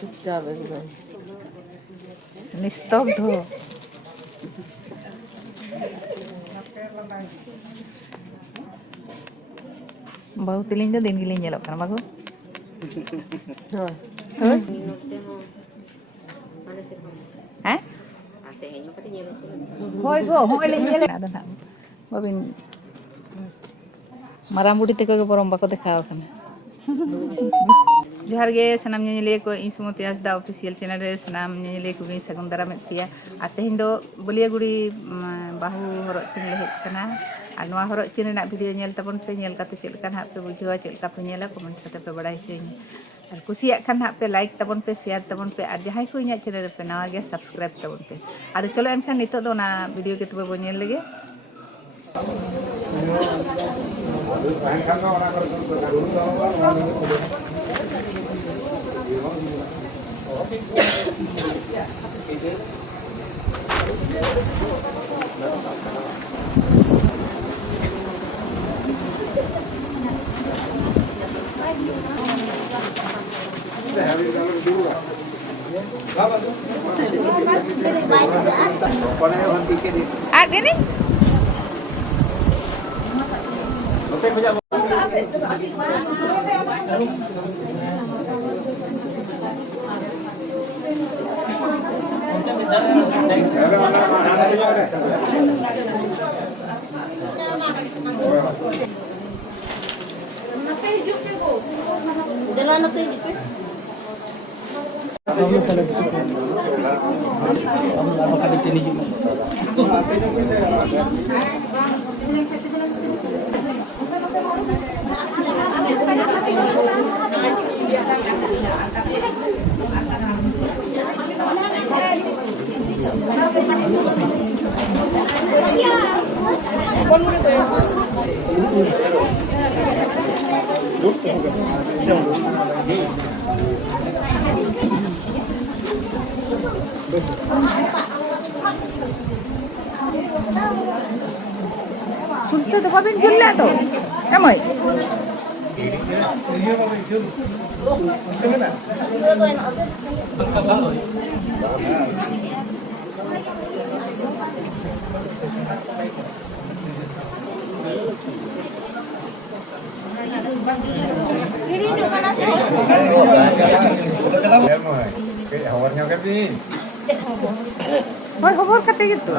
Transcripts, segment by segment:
चुपचाप एकदम निस्तब्ध हो। बाहु तिलिंग दिन गिलिंग nyelok kan bagus. Hah? Hoi go, hoi le nyelok ada nak. Babin marang budi teko ke borom bako dekhao kana. जोहार गे सनाम ñeñele ko इन सुमति Hansda official channel रे सनाम ñeñele को गी सगुन दाराम पिया आते हिंदो बलियागुड़ी बाहु हरक चिन ले हेज कना आ नोआ हरक चिन रेना वीडियो ñel तबन पे ñel काते चेल कान हाप पे बुझवा चेल का पे ñela कमेंट काते पे बड़ाई होइኝ और कुसिया खान हाप पे लाइक तबन पे शेयर तबन पे और जहां को इña चैनल पे नवा गे सब्सक्राइब तबन पे आदो चलो एनखान नितो दो ना वीडियो के तबे बो ñel लेगे Art ini? सुनते तो बाबिन जुल्ला तो एमय खबर कते gitu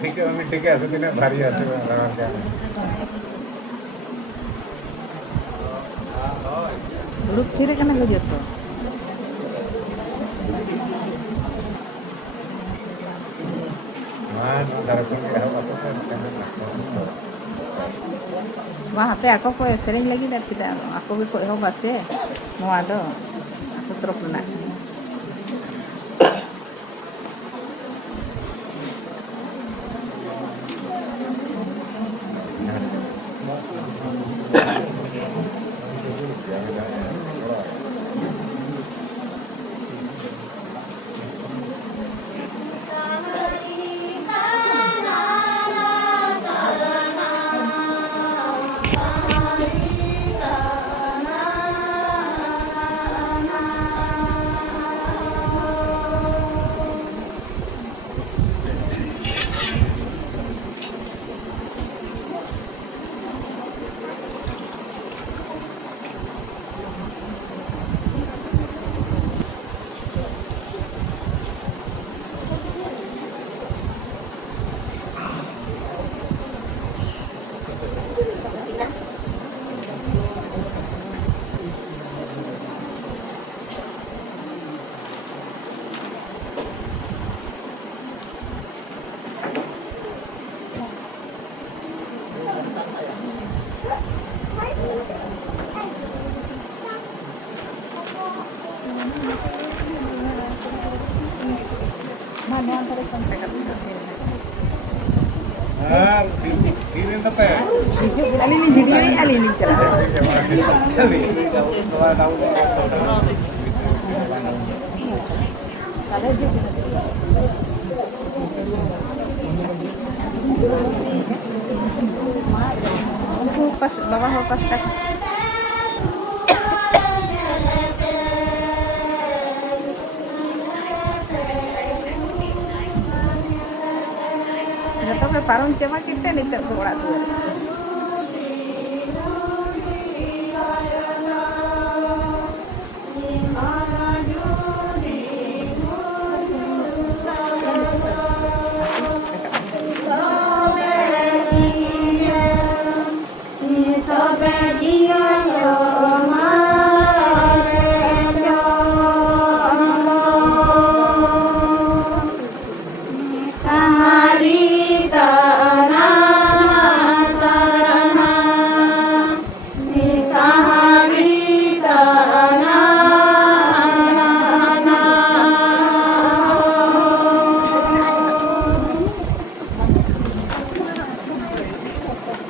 ठीक है दिन भारी आसे दुड़ुब थिरे कना को जतो वहाँ पे ako ko sering lagi dan tidak aku ko ehobas e noa do aku trop na Mana yang pada kontak kita? Ah, ini apa? Ali ini video ini Ali ini cerita. Pas bawah pas tak. Jatuh ke parung cuma kita ni tak berolah tu.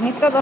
Nito do.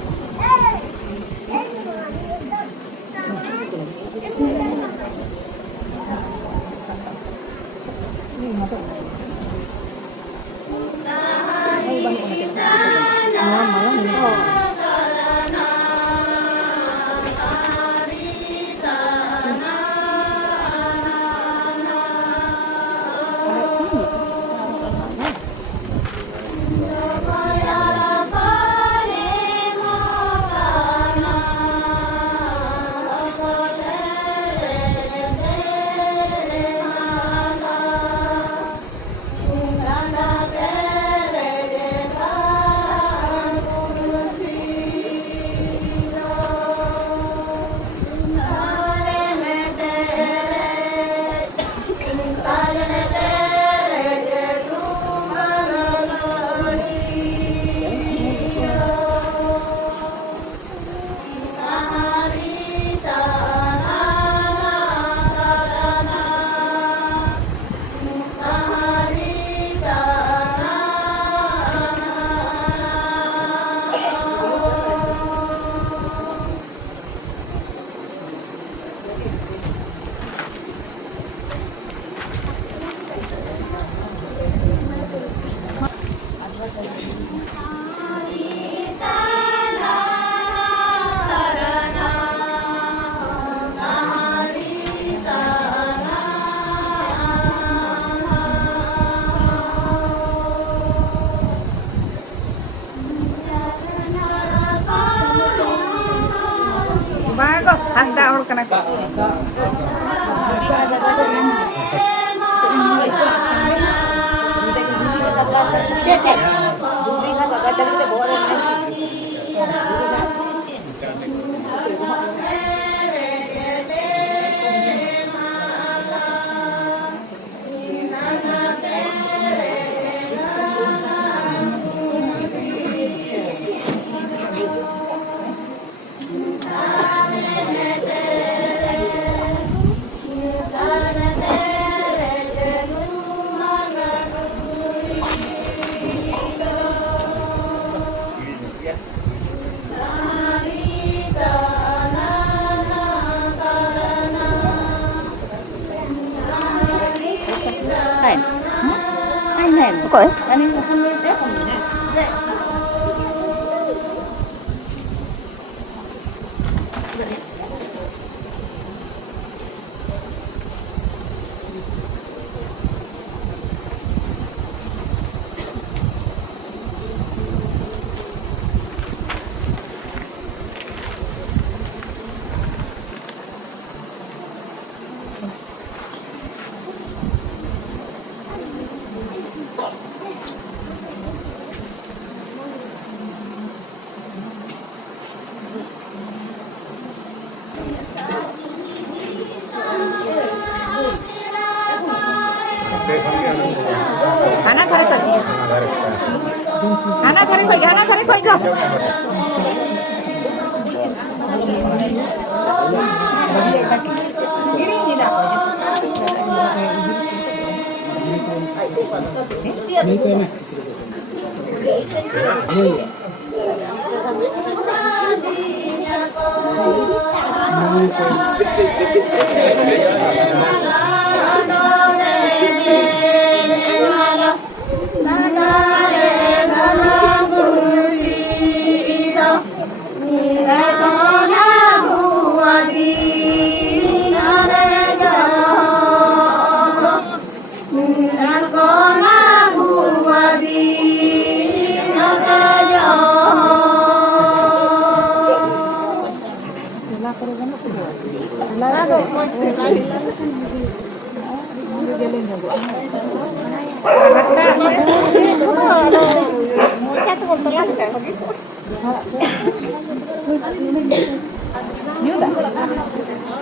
Bago, hasda or kana ko. Kain. Kain. Kok? Ani Kanan tarik lagi. Kanan tarik lagi go. Ini tidak apa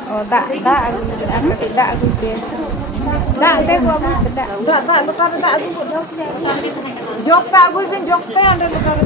Oh, dak aku dak aku dia. Dak teh gua aku dak. Dak lu kan dak aku jok tak aku pun jok teh ada lu kan.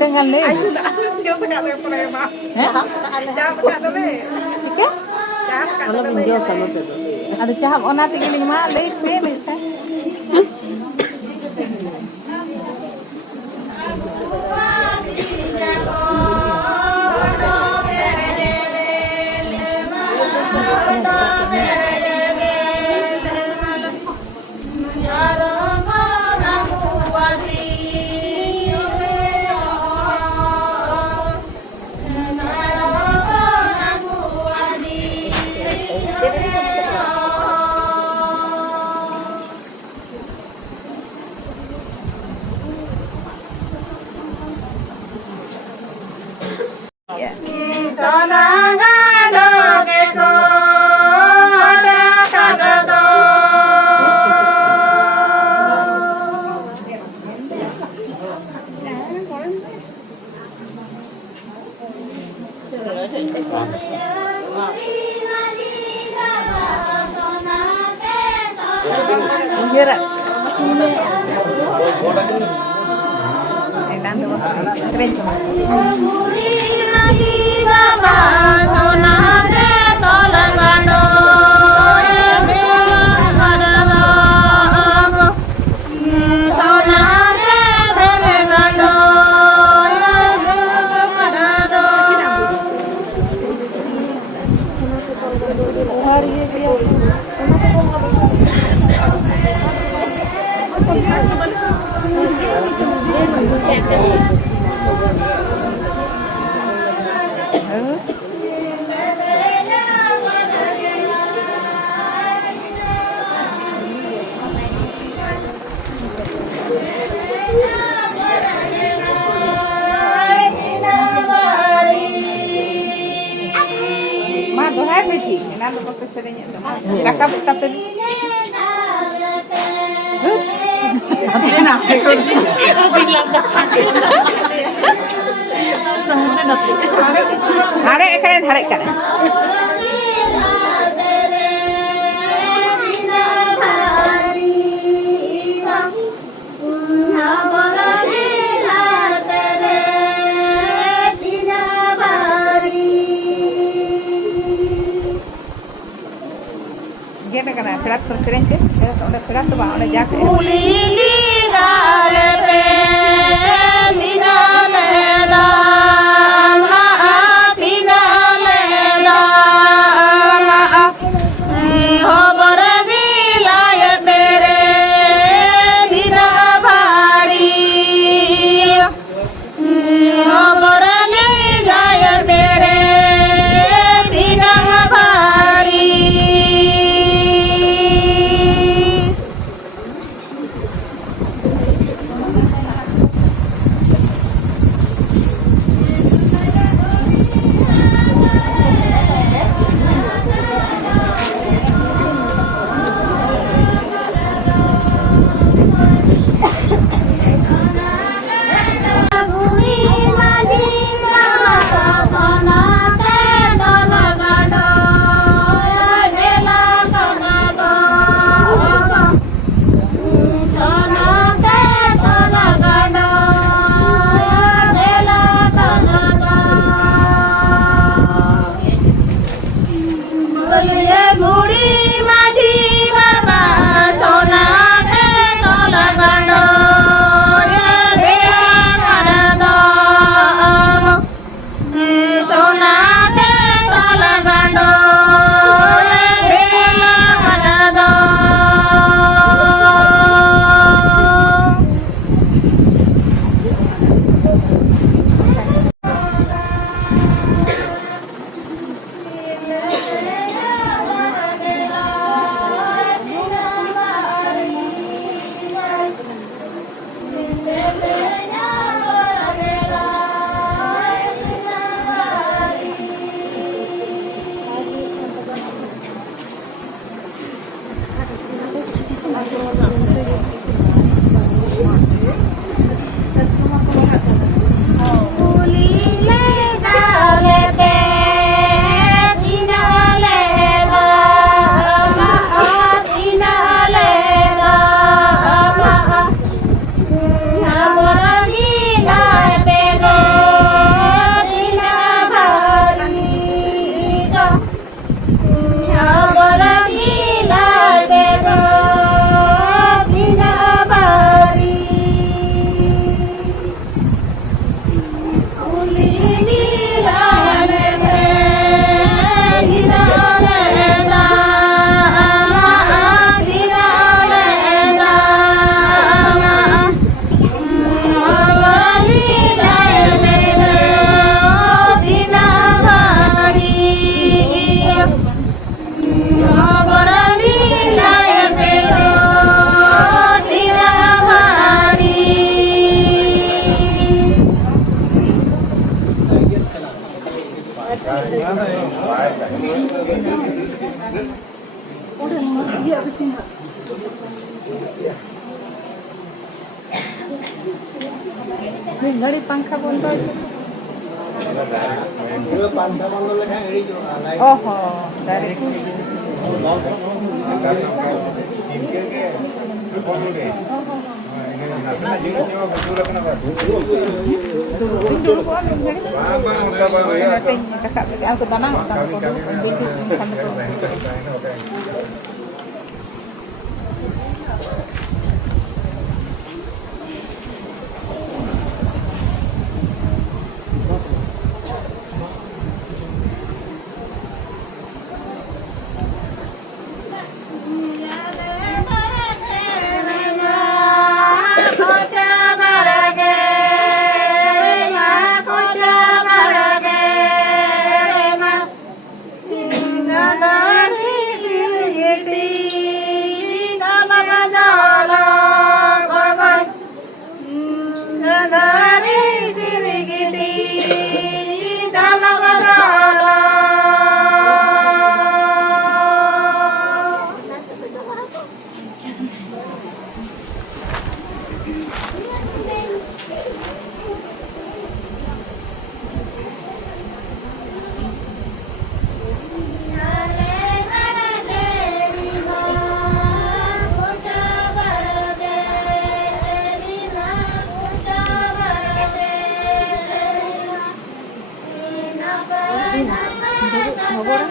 Dengan ni. Ayo dah dia sangat lepas mah. Jangan kat dole. Cika? Kalau video sama tu. Ada cahap ona tinggi mah leis me minta. Rakam tapi हाड़े एकरे हाड़े करे Gimana kan? Pelat presiden ke? Udah pelat tuh bang, udah jak. Ulili galpe dinale da ma dinale da ma ho boragi laye pere dina bari ho boragi gaye pere dina bari घड़ी पंखा बंद हो ओहो direct aku tanang Hãy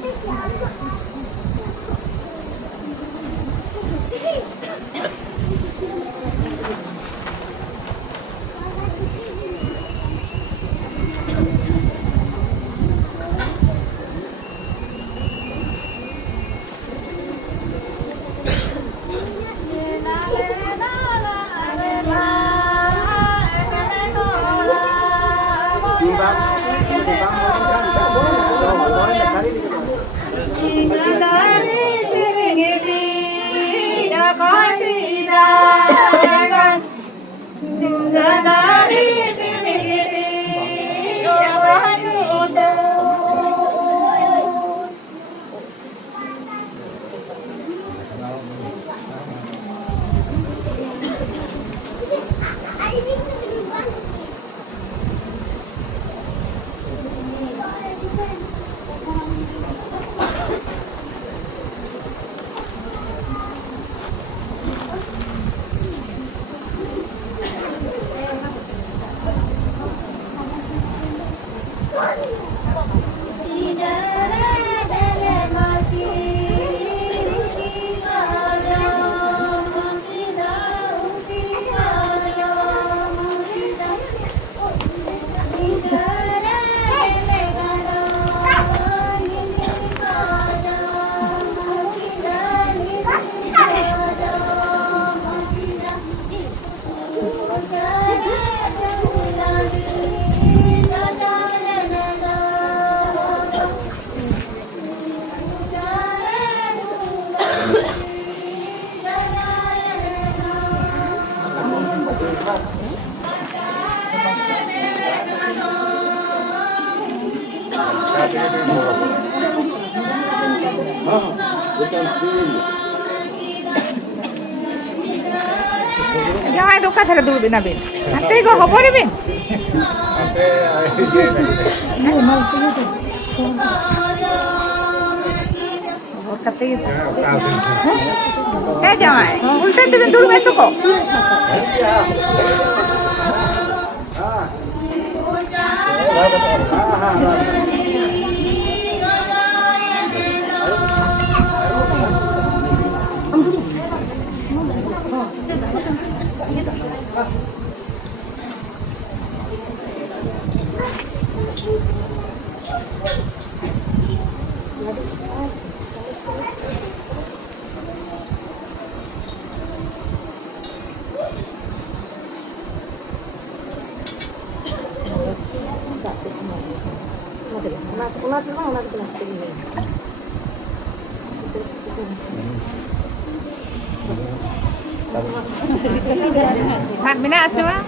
subscribe cho kênh Ghiền Mì Gõ để không bỏ lỡ những video hấp dẫn. Jangan doka thara dulu bin abin. Ante go hobore bin. Ante Hobor kate gitu. Jangan. Ulte tu bin dulu bin tu ko. Tak bina semua.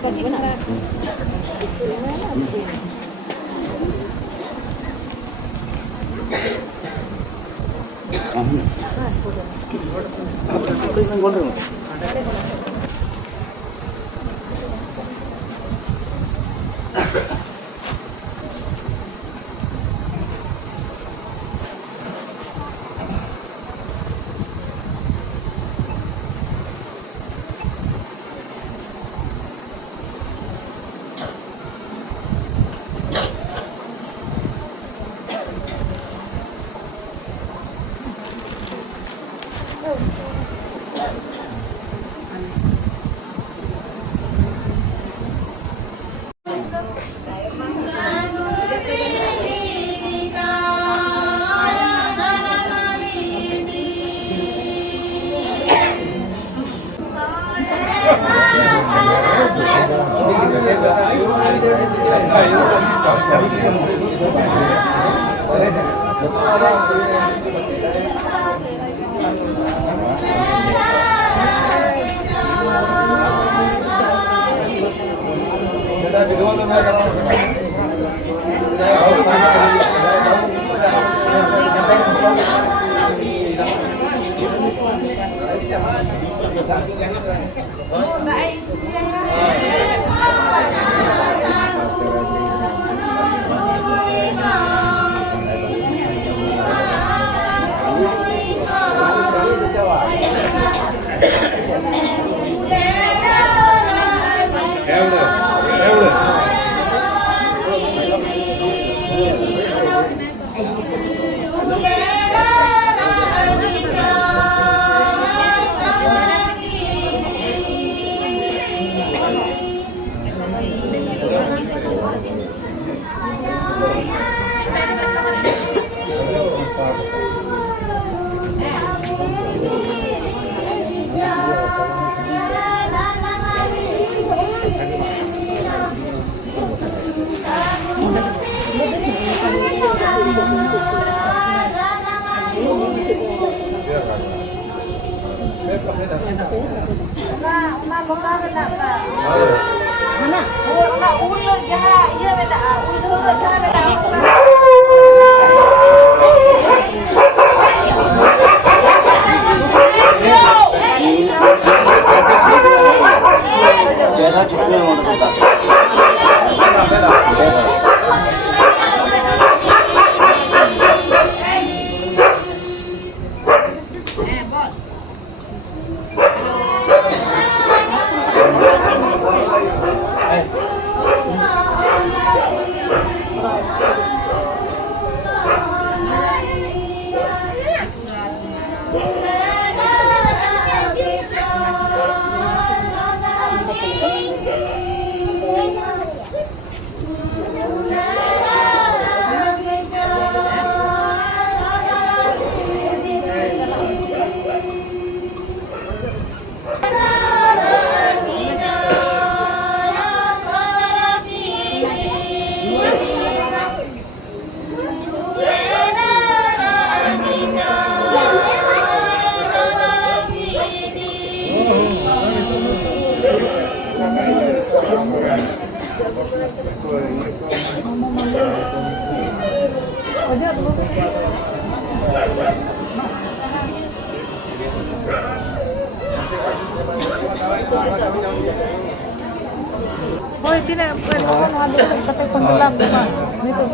Hoy, tidak perlu ada kata pengelap apa. Itu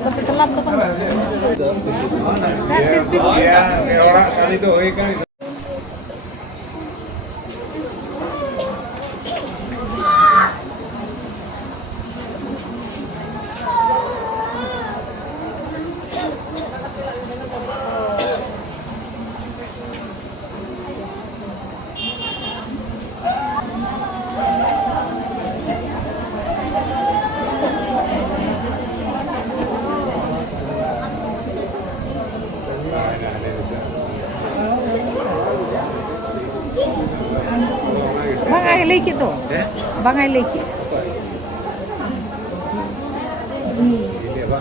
kata kelap apa. Ya, orang kali itu, kan itu. Bang ay leki tu. Bang ay leki. Ini apa?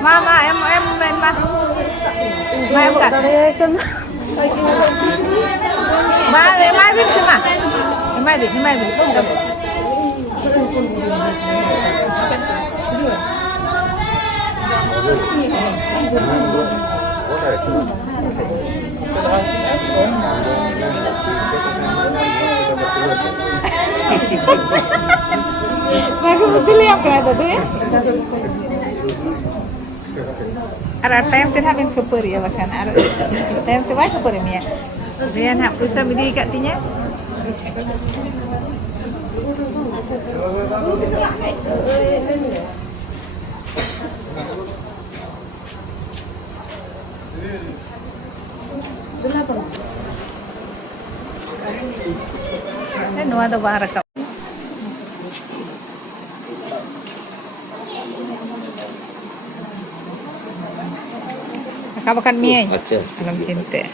Mama, em main mah. Mai bukan. Mai bin semua. Mai bin. Bagus betul ya kata tu ya. Ada time tu habis keper ya bahkan ada time tu baik keper ni ya. Dia nak pusat bidi kat tinya. Nuah tu bahar kau. Kau makan mie aja. Alam cinta.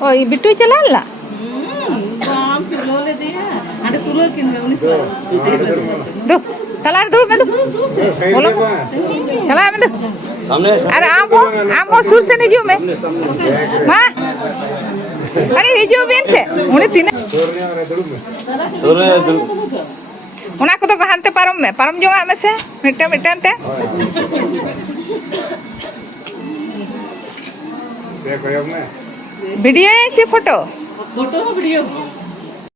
Oh, bitu jalan lah. Bam kilo le diya. Ada kilo kin gauni tu. दो तलार दूर में दो बोलो चला में दो सामने अरे आमो सुर से नहीं जो मैं माँ अरे हिजो बेन से उन्हें तीन सोरे उन्हें को तो कहांते पारम जोंगा में से मिट्टा ते देखो ये अपने वीडियो है इसी फोटो Foto वीडियो